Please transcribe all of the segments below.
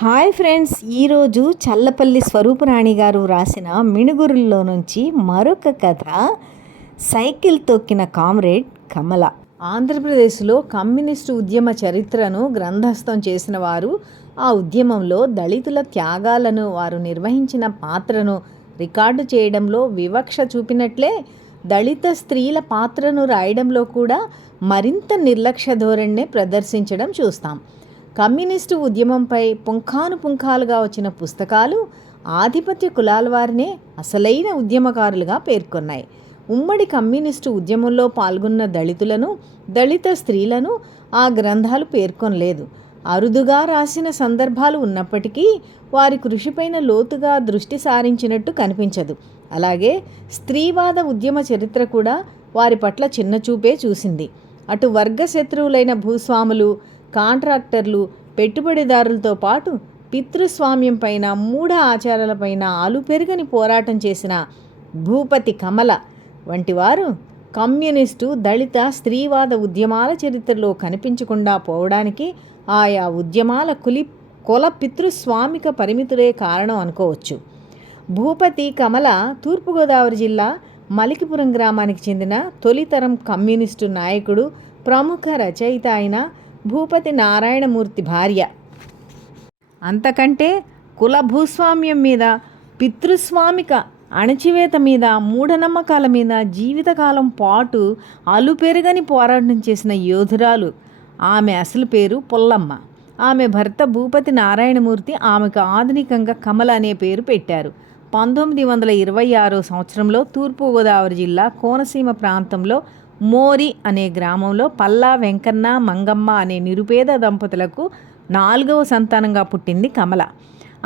Hi friends, ఈరోజు చల్లపల్లి స్వరూపరాణి గారు రాసిన మిణుగురుల్లో నుంచి మరొక కథ. సైకిల్ తొక్కిన కామ్రేడ్ కమల. ఆంధ్రప్రదేశ్లో కమ్యూనిస్టు ఉద్యమ చరిత్రను గ్రంథస్థం చేసిన వారు ఆ ఉద్యమంలో దళితుల త్యాగాలను, వారు నిర్వహించిన పాత్రను రికార్డు చేయడంలో వివక్ష చూపినట్లే దళిత స్త్రీల పాత్రను రాయడంలో కూడా మరింత నిర్లక్ష్య ధోరణిని ప్రదర్శించడం చూస్తాం. కమ్యూనిస్టు ఉద్యమంపై పుంఖానుపుంఖాలుగా వచ్చిన పుస్తకాలు ఆధిపత్య కులాల వారినే అసలైన ఉద్యమకారులుగా పేర్కొన్నాయి. ఉమ్మడి కమ్యూనిస్టు ఉద్యమంలో పాల్గొన్న దళితులను, దళిత స్త్రీలను ఆ గ్రంథాలు పేర్కొనలేదు. అరుదుగా రాసిన సందర్భాలు ఉన్నప్పటికీ వారి కృషిపైన లోతుగా దృష్టి సారించినట్టు కనిపించదు. అలాగే స్త్రీవాద ఉద్యమ చరిత్ర కూడా వారి పట్ల చిన్నచూపే చూసింది. అటు వర్గ శత్రువులైన భూస్వాములు, కాంట్రాక్టర్లు, పెట్టుబడిదారులతో పాటు పితృస్వామ్యం పైన, మూఢ ఆచారాలపైన అలుపెరగని పోరాటం చేసిన భూపతి కమల వంటి వారు కమ్యూనిస్టు, దళిత, స్త్రీవాద ఉద్యమాల చరిత్రలో కనిపించకుండా పోవడానికి ఆయా ఉద్యమాల కుల పితృస్వామిక పరిమితులే కారణం అనుకోవచ్చు. భూపతి కమల తూర్పుగోదావరి జిల్లా మలికిపురం గ్రామానికి చెందిన తొలితరం కమ్యూనిస్టు నాయకుడు, ప్రముఖ రచయిత అయిన భూపతి నారాయణమూర్తి భార్య. అంతకంటే కుల భూస్వామ్యం మీద, పితృస్వామిక అణచివేత మీద, మూఢనమ్మకాల మీద జీవితకాలం పాటు అలుపెరగని పోరాటం చేసిన యోధురాలు. ఆమె అసలు పేరు పుల్లమ్మ. ఆమె భర్త భూపతి నారాయణమూర్తి ఆమెకు ఆధునికంగా కమల అనే పేరు పెట్టారు. 1926 సంవత్సరంలో తూర్పుగోదావరి జిల్లా కోనసీమ ప్రాంతంలో మోరి అనే గ్రామంలో పల్లా వెంకన్న, మంగమ్మ అనే నిరుపేద దంపతులకు 4వ సంతానంగా పుట్టింది కమల.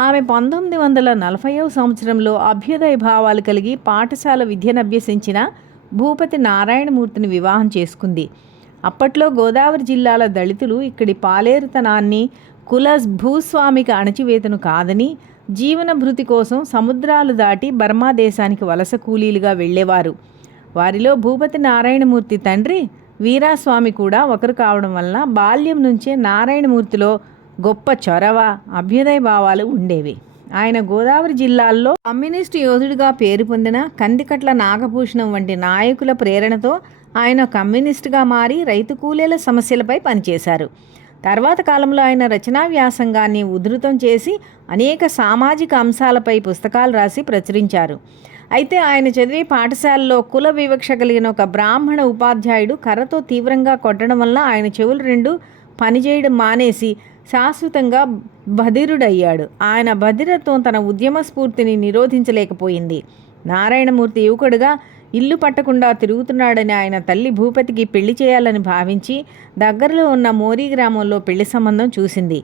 ఆమె 1940వ సంవత్సరంలో అభ్యుదయ భావాలు కలిగి పాఠశాల విద్యనభ్యసించిన భూపతి నారాయణమూర్తిని వివాహం చేసుకుంది. అప్పట్లో గోదావరి జిల్లాల దళితులు ఇక్కడి పాలేరుతనాన్ని, కుల భూస్వామిక అణచివేతను కాదని జీవన భృతి కోసం సముద్రాలు దాటి బర్మా దేశానికి వలస కూలీలుగా వెళ్ళేవారు. వారిలో భూపతి నారాయణమూర్తి తండ్రి వీరాస్వామి కూడా ఒకరు కావడం వలన బాల్యం నుంచే నారాయణమూర్తిలో గొప్ప చొరవ, అభ్యుదయ భావాలు ఉండేవి. ఆయన గోదావరి జిల్లాల్లో కమ్యూనిస్టు యోధుడిగా పేరు పొందిన కందికట్ల నాగభూషణం వంటి నాయకుల ప్రేరణతో ఆయన కమ్యూనిస్టుగా మారి రైతు కూలీల సమస్యలపై పనిచేశారు. తర్వాత కాలంలో ఆయన రచనా వ్యాసంగాన్ని ఉధృతం చేసి అనేక సామాజిక అంశాలపై పుస్తకాలు రాసి ప్రచురించారు. అయితే ఆయన చదివే పాఠశాలలో కుల వివక్ష కలిగిన ఒక బ్రాహ్మణ ఉపాధ్యాయుడు కర్రతో తీవ్రంగా కొట్టడం వల్ల ఆయన చెవులు రెండు పనిచేయడం మానేసి శాశ్వతంగా బధిరుడయ్యాడు. ఆయన బధిరత్వం తన ఉద్యమ స్ఫూర్తిని నిరోధించలేకపోయింది. నారాయణమూర్తి యువకుడుగా ఇల్లు పట్టకుండా తిరుగుతున్నాడని ఆయన తల్లి భూపతికి పెళ్లి చేయాలని భావించి దగ్గరలో ఉన్న మోరీ గ్రామంలో పెళ్లి సంబంధం చూసింది.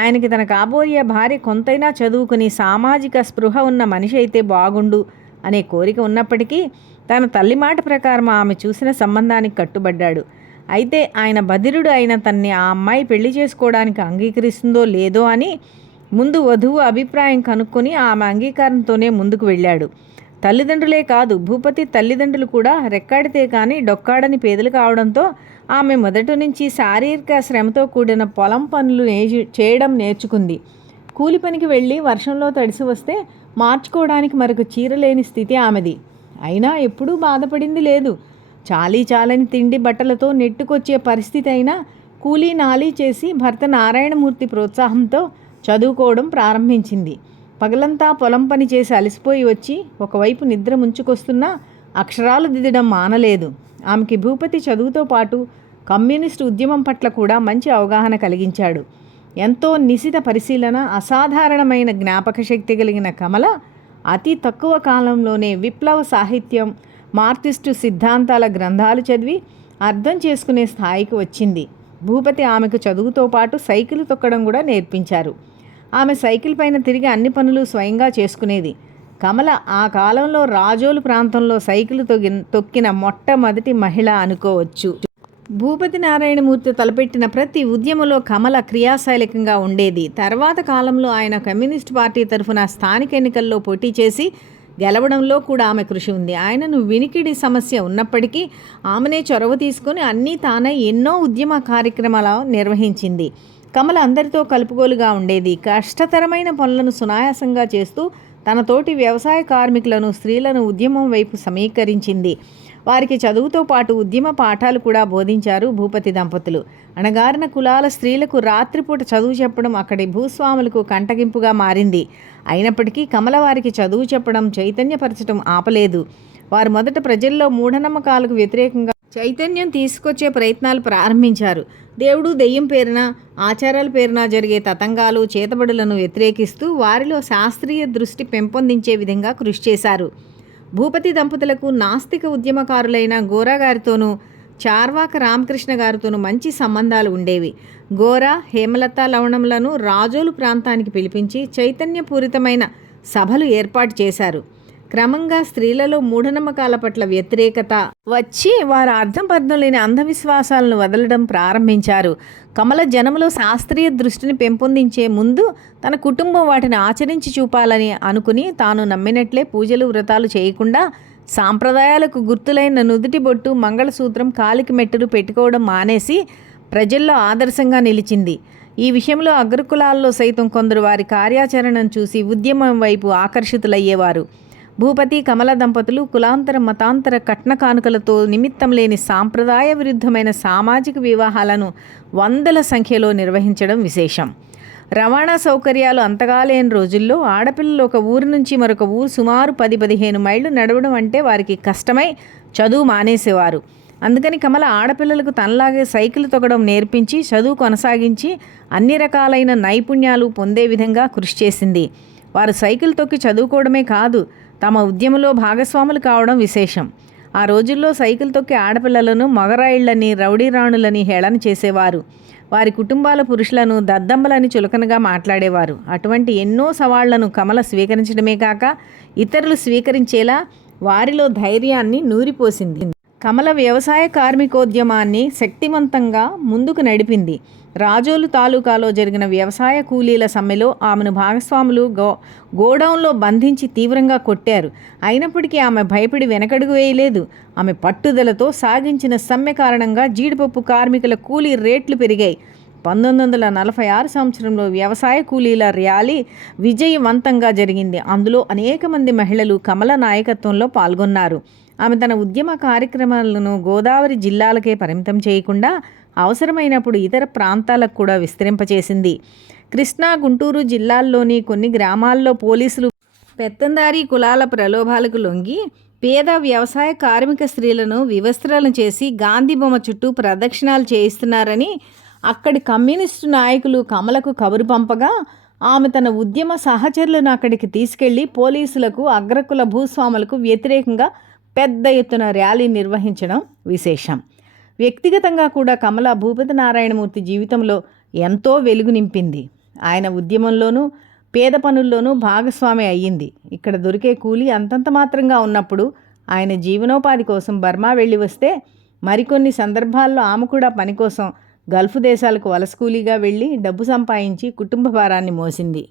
ఆయనకి తన కాబోయే భార్య కొంతైనా చదువుకుని సామాజిక స్పృహ ఉన్న మనిషి అయితే బాగుండు అనే కోరిక ఉన్నప్పటికీ తన తల్లి మాట ప్రకారం ఆమె చూసిన సంబంధానికి కట్టుబడ్డాడు. అయితే ఆయన బధిరుడు అయిన తన్ని ఆ అమ్మాయి పెళ్లి చేసుకోవడానికి అంగీకరిస్తుందో లేదో అని ముందు వధువు అభిప్రాయం కనుక్కొని ఆమె అంగీకారంతోనే ముందుకు వెళ్ళాడు. తల్లిదండ్రులే కాదు, భూపతి తల్లిదండ్రులు కూడా రెక్కాడితే కానీ డొక్కాడని పేదలు కావడంతో ఆమె మొదటి నుంచి శారీరక శ్రమతో కూడిన పొలం పనులు చేయడం నేర్చుకుంది. కూలి పనికి వెళ్ళి వర్షంలో తడిసి వస్తే మార్చుకోవడానికి మరొక చీర లేని స్థితి ఆమెది. అయినా ఎప్పుడూ బాధపడింది లేదు. చాలని తిండి బట్టలతో నెట్టుకొచ్చే పరిస్థితి అయినా కూలీ నాలీ చేసి భర్త నారాయణమూర్తి ప్రోత్సాహంతో చదువుకోవడం ప్రారంభించింది. పగలంతా పొలం పని చేసి అలసిపోయి వచ్చి ఒకవైపు నిద్ర ముంచుకొస్తున్నా అక్షరాలు దిద్దడం మానలేదు. ఆమెకి భూపతి చదువుతో పాటు కమ్యూనిస్టు ఉద్యమం పట్ల కూడా మంచి అవగాహన కలిగించాడు. ఎంతో నిశిత పరిశీలన, అసాధారణమైన జ్ఞాపక శక్తి కలిగిన కమల అతి తక్కువ కాలంలోనే విప్లవ సాహిత్యం, మార్క్సిస్టు సిద్ధాంతాల గ్రంథాలు చదివి అర్థం చేసుకునే స్థాయికి వచ్చింది. భూపతి ఆమెకు చదువుతో పాటు సైకిల్ తొక్కడం కూడా నేర్పించారు. ఆమె సైకిల్ పైన తిరిగి అన్ని పనులు స్వయంగా చేసుకునేది. కమల ఆ కాలంలో రాజోలు ప్రాంతంలో సైకిల్ తొక్కిన మొట్టమొదటి మహిళ అనుకోవచ్చు. భూపతి నారాయణమూర్తి తలపెట్టిన ప్రతి ఉద్యమంలో కమల క్రియాశీలకంగా ఉండేది. తర్వాత కాలంలో ఆయన కమ్యూనిస్ట్ పార్టీ తరఫున స్థానిక ఎన్నికల్లో పోటీ చేసి గెలవడంలో కూడా ఆమె కృషి ఉంది. ఆయనను వినికిడి సమస్య ఉన్నప్పటికీ ఆమెనే చొరవ తీసుకొని అన్నీ తానే ఎన్నో ఉద్యమ కార్యక్రమాలు నిర్వహించింది. కమల అందరితో కలుపుగోలుగా ఉండేది. కష్టతరమైన పనులను సునాయాసంగా చేస్తూ తన తోటి వ్యవసాయ కార్మికులను, స్త్రీలను ఉద్యమం వైపు సమీకరించింది. వారికి చదువుతో పాటు ఉద్యమ పాఠాలు కూడా బోధించారు భూపతి దంపతులు. అణగారిన కులాల స్త్రీలకు రాత్రిపూట చదువు చెప్పడం అక్కడి భూస్వాములకు కంటగింపుగా మారింది. అయినప్పటికీ కమల వారికి చదువు చెప్పడం, చైతన్యపరచడం ఆపలేదు. వారు మొదట ప్రజల్లో మూఢనమ్మకాలకు వ్యతిరేకంగా చైతన్యం తీసుకొచ్చే ప్రయత్నాలు ప్రారంభించారు. దేవుడు, దెయ్యం పేరున, ఆచారాల పేరున జరిగే తతంగాలు, చేతబడులను వ్యతిరేకిస్తూ వారిలో శాస్త్రీయ దృష్టి పెంపొందించే విధంగా కృషి చేశారు. భూపతి దంపతులకు నాస్తిక ఉద్యమకారులైన గోరా గారితోనూ, చార్వాక రామకృష్ణ గారితోనూ మంచి సంబంధాలు ఉండేవి. గోరా, హేమలత లవణంలను రాజోలు ప్రాంతానికి పిలిపించి చైతన్యపూరితమైన సభలు ఏర్పాటు చేశారు. క్రమంగా స్త్రీలలో మూఢనమ్మకాల పట్ల వ్యతిరేకత వచ్చి వారు అర్థం పర్థం లేని అంధవిశ్వాసాలను వదలడం ప్రారంభించారు. కమల జనంలో శాస్త్రీయ దృష్టిని పెంపొందించే ముందు తన కుటుంబం వాటిని ఆచరించి చూపాలని అనుకుని తాను నమ్మినట్లే పూజలు, వ్రతాలు చేయకుండా సాంప్రదాయాలకు గుర్తులైన నుదుటి బొట్టు, మంగళసూత్రం, కాలికి మెట్టులు పెట్టుకోవడం మానేసి ప్రజల్లో ఆదర్శంగా నిలిచింది. ఈ విషయంలో అగ్రకులాల్లో సైతం కొందరు వారి కార్యాచరణను చూసి ఉద్యమం వైపు ఆకర్షితులయ్యేవారు. భూపతి, కమల దంపతులు కులాంతర, మతాంతర కట్న కానుకలతో నిమిత్తం లేని సాంప్రదాయ విరుద్ధమైన సామాజిక వివాహాలను వందల సంఖ్యలో నిర్వహించడం విశేషం. రవాణా సౌకర్యాలు అంతగా లేని రోజుల్లో ఆడపిల్లలు ఒక ఊరు నుంచి మరొక ఊరు సుమారు 10-15 మైళ్ళు నడవడం అంటే వారికి కష్టమై చదువు మానేసేవారు. అందుకని కమల ఆడపిల్లలకు తనలాగే సైకిల్ తొక్కడం నేర్పించి చదువు కొనసాగించి అన్ని రకాలైన నైపుణ్యాలు పొందే విధంగా కృషి చేసింది. వారు సైకిల్ తొక్కి చదువుకోవడమే కాదు, తమ ఉద్యమంలో భాగస్వాములు కావడం విశేషం. ఆ రోజుల్లో సైకిల్ తొక్కే ఆడపిల్లలను మగరాయిళ్లని, రౌడీరాణులని హేళన చేసేవారు. వారి కుటుంబాల పురుషులను దద్దమ్మలని చులకనగా మాట్లాడేవారు. అటువంటి ఎన్నో సవాళ్లను కమల స్వీకరించడమే కాక ఇతరులు స్వీకరించేలా వారిలో ధైర్యాన్ని నూరిపోసింది. కమల వ్యవసాయ కార్మికోద్యమాన్ని శక్తివంతంగా ముందుకు నడిపింది. రాజోలు తాలూకాలో జరిగిన వ్యవసాయ కూలీల సమ్మెలో ఆమెను భాగస్వాములు గోడౌన్లో బంధించి తీవ్రంగా కొట్టారు. అయినప్పటికీ ఆమె భయపడి వెనకడుగు వేయలేదు. ఆమె పట్టుదలతో సాగించిన సమ్మె కారణంగా జీడిపప్పు కార్మికుల కూలీ రేట్లు పెరిగాయి. 1946 సంవత్సరంలో వ్యవసాయ కూలీల ర్యాలీ విజయవంతంగా జరిగింది. అందులో అనేక మంది మహిళలు కమల నాయకత్వంలో పాల్గొన్నారు. ఆమె తన ఉద్యమ కార్యక్రమాలను గోదావరి జిల్లాలకే పరిమితం చేయకుండా అవసరమైనప్పుడు ఇతర ప్రాంతాలకు కూడా విస్తరింపచేసింది. కృష్ణా, గుంటూరు జిల్లాల్లోని కొన్ని గ్రామాల్లో పోలీసులు పెత్తందారీ కులాల ప్రలోభాలకు లొంగి పేద వ్యవసాయ కార్మిక స్త్రీలను వివస్త్రాలను చేసి గాంధీ బొమ్మ చుట్టూ ప్రదక్షిణాలు చేయిస్తున్నారని అక్కడి కమ్యూనిస్టు నాయకులు కమలకు కబురు పంపగా ఆమె తన ఉద్యమ సహచరులను అక్కడికి తీసుకెళ్లి పోలీసులకు, అగ్రకుల భూస్వాములకు వ్యతిరేకంగా పెద్ద ఎత్తున ర్యాలీ నిర్వహించడం విశేషం. వ్యక్తిగతంగా కూడా కమల భూపతి నారాయణమూర్తి జీవితంలో ఎంతో వెలుగు నింపింది. ఆయన ఉద్యమంలోనూ పేద పనుల్లోనూ భాగస్వామి అయ్యింది. ఇక్కడ దొరికే కూలీ అంతంత మాత్రంగా ఉన్నప్పుడు ఆయన జీవనోపాధి కోసం బర్మా వెళ్ళి వస్తే మరికొన్ని సందర్భాల్లో ఆమె కూడా పని కోసం గల్ఫ్ దేశాలకు వలస కూలీగా వెళ్ళి డబ్బు సంపాదించి కుటుంబ భారాన్ని మోసింది.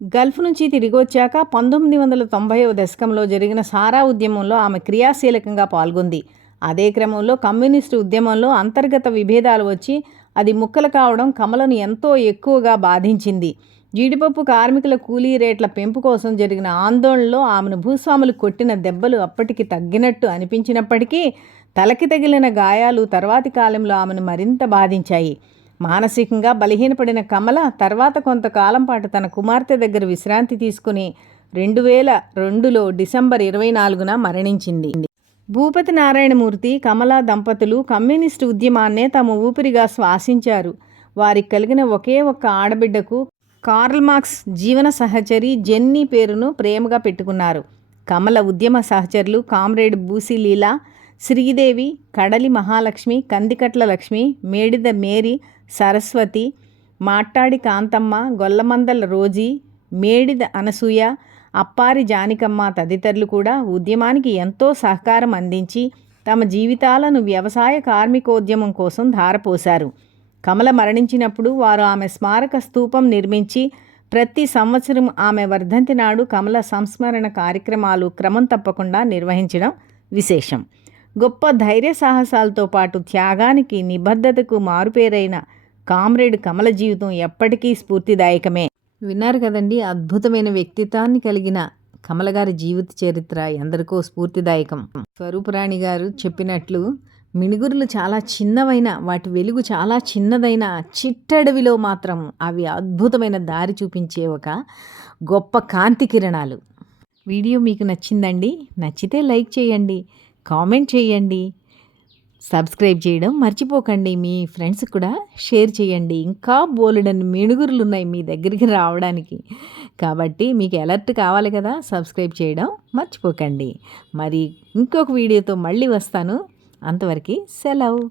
గల్ఫ్ నుంచి తిరిగి వచ్చాక 1990వ దశకంలో జరిగిన సారా ఉద్యమంలో ఆమె క్రియాశీలకంగా పాల్గొంది. అదే క్రమంలో కమ్యూనిస్టు ఉద్యమంలో అంతర్గత విభేదాలు వచ్చి అది ముక్కలు కావడం కమలను ఎంతో ఎక్కువగా బాధించింది. జీడిపప్పు కార్మికుల కూలీ రేట్ల పెంపు కోసం జరిగిన ఆందోళనలో ఆమెను భూస్వాములు కొట్టిన దెబ్బలు అప్పటికి తగ్గినట్టు అనిపించినప్పటికీ తలకి తగిలిన గాయాలు తర్వాతి కాలంలో ఆమెను మరింత బాధించాయి. మానసికంగా బలహీనపడిన కమల తర్వాత కొంతకాలం పాటు తన కుమార్తె దగ్గర విశ్రాంతి తీసుకుని 2002లో డిసెంబర్ 24న మరణించింది. భూపతి నారాయణమూర్తి, కమల దంపతులు కమ్యూనిస్టు ఉద్యమాన్నే తమ ఊపిరిగా శ్వాసించారు. వారికి కలిగిన ఒకే ఒక్క ఆడబిడ్డకు కార్ల్ మార్క్స్ జీవన సహచరి జెన్నీ పేరును ప్రేమగా పెట్టుకున్నారు. కమల ఉద్యమ సహచరులు కామ్రేడ్ బూసిలీలా, శ్రీదేవి, కడలి మహాలక్ష్మి, కందికట్ల లక్ష్మి, మేడిద మేరీ, సరస్వతి, మాట్టాడి కాంతమ్మ, గొల్లమందల రోజీ, మేడిద అనసూయ, అప్పారి జానికమ్మ తదితరులు కూడా ఉద్యమానికి ఎంతో సహకారం అందించి తమ జీవితాలను వ్యవసాయ కార్మికోద్యమం కోసం ధారపోశారు. కమల మరణించినప్పుడు వారు ఆమె స్మారక స్తూపం నిర్మించి ప్రతి సంవత్సరం ఆమె వర్ధంతి నాడు కమల సంస్మరణ కార్యక్రమాలు క్రమం తప్పకుండా నిర్వహించడం విశేషం. గొప్ప ధైర్య సాహసాలతో పాటు త్యాగానికి, నిబద్ధతకు మారుపేరైన కామ్రేడ్ కమల జీవితం ఎప్పటికీ స్ఫూర్తిదాయకమే. విన్నారు కదండి, అద్భుతమైన వ్యక్తిత్వాన్ని కలిగిన కమల గారి జీవిత చరిత్ర ఎందరికో స్ఫూర్తిదాయకం. స్వరూపరాణి గారు చెప్పినట్లు మిణుగురులు చాలా చిన్నవైన, వాటి వెలుగు చాలా చిన్నదైన చిట్టడవిలో మాత్రం అవి అద్భుతమైన దారి చూపించే ఒక గొప్ప కాంతి కిరణాలు. వీడియో మీకు నచ్చిందండి? నచ్చితే లైక్ చేయండి, కామెంట్ చేయండి, సబ్స్క్రైబ్ చేయడం మర్చిపోకండి. మీ ఫ్రెండ్స్ కూడా షేర్ చేయండి. ఇంకా బోలెడన్ని మిణుగురులు ఉన్నాయి మీ దగ్గరికి రావడానికి. కాబట్టి మీకు అలర్ట్ కావాలి కదా, సబ్స్క్రైబ్ చేయడం మర్చిపోకండి. మరి ఇంకొక వీడియోతో మళ్ళీ వస్తాను. అంతవరకు సెలవు.